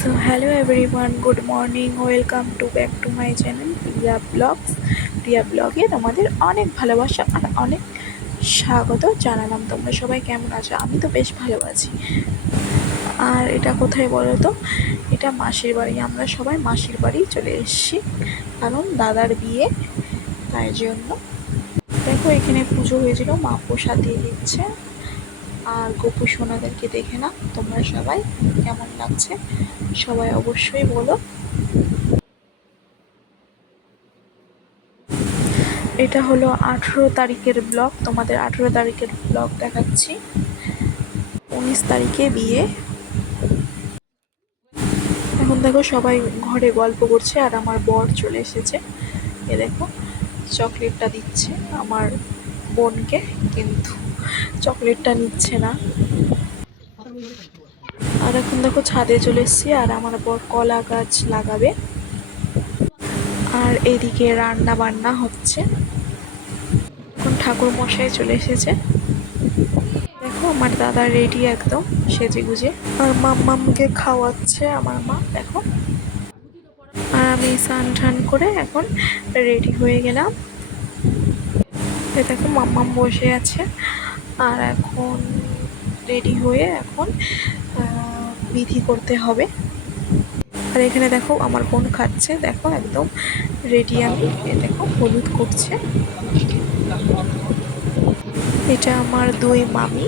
So hello everyone good morning welcome to back to my channel Priya blogs Priya ব্লগে তোমাদের অনেক ভালোবাসা আর অনেক স্বাগত জানালাম। তোমরা সবাই কেমন আছো? আমি তো বেশ ভালো আছি। আর এটা কোথায় বলো তো? এটা মাসির বাড়ি। আমরা সবাই মাসির বাড়ি চলে এসেছি। কারণ দাদার বিয়ে, তাই জন্য। দেখো, এখানে পুজো হয়েছিল, মা প্রসাদ দিয়ে দিচ্ছে। আর গোপু সোনাদেরকে দেখে না তোমরা সবাই কেমন লাগছে। সবাই অবশ্যই বলো। এটা হলো আঠেরো তারিখের ব্লগ, তোমাদের আঠেরো তারিখের ব্লগ দেখাচ্ছি। উনিশ তারিখে বিয়ে। এখন দেখো সবাই ঘরে গল্প করছে আর আমার বর চলে এসেছে। এ দেখো, চকলেটটা দিচ্ছে আমার বোনকে, কিন্তু চকলেটটা নিচ্ছে না। আর এখন দেখো ছাদে চলে এসেছি, আর আমার বর কলা গাছ লাগাবে। আর এদিকে রান্না বান্না হচ্ছে। এখন ঠাকুর মশাই চলে এসেছে। দেখো, আমার দাদা রেডি একদম সেজে গুজে আর মাম্মামকে খাওয়াচ্ছে আমার মা, দেখো। আর আমি স্নান টান করে এখন রেডি হয়ে গেলাম। এ দেখো মাম্মাম বসে আছে। আর এখন রেডি হয়ে এখন বিধি করতে হবে। আর এখানে দেখো আমার বোন খাচ্ছে। দেখো একদম রেডি আমি। দেখো হলুদ করছে। এটা আমার দুই মামি।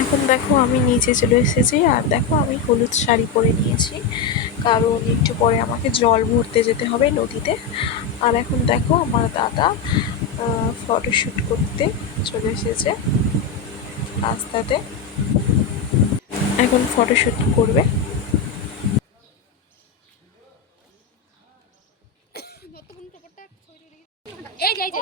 এখন দেখো আমি নিচে চলে এসেছি। আর দেখো আমি হলুদ শাড়ি পরে নিয়েছি। কারণ একটু পরে আমাকে জল ভরতে যেতে হবে নদীতে আর এখন দেখো আমার দাদা ফটোশ্যুট করতে চলে এসেছে রাস্তাতে এখন ফটোশ্যুট করবে এই যে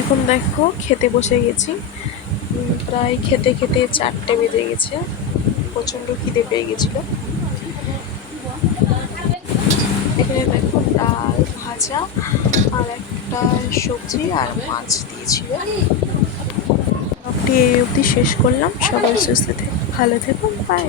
এখন দেখো, খেতে বসে গেছি। প্রায় খেতে খেতে চারটে বেজে গেছে। প্রচণ্ড খিদে পেয়ে গেছিল। এখানে দেখো ডাল ভাজা আর একটা সবজি আর মাছ দিয়েছিল। ব্লগটি এই অবধি শেষ করলাম। সবাই সুস্থ থেকো, ভালো থেকো বাই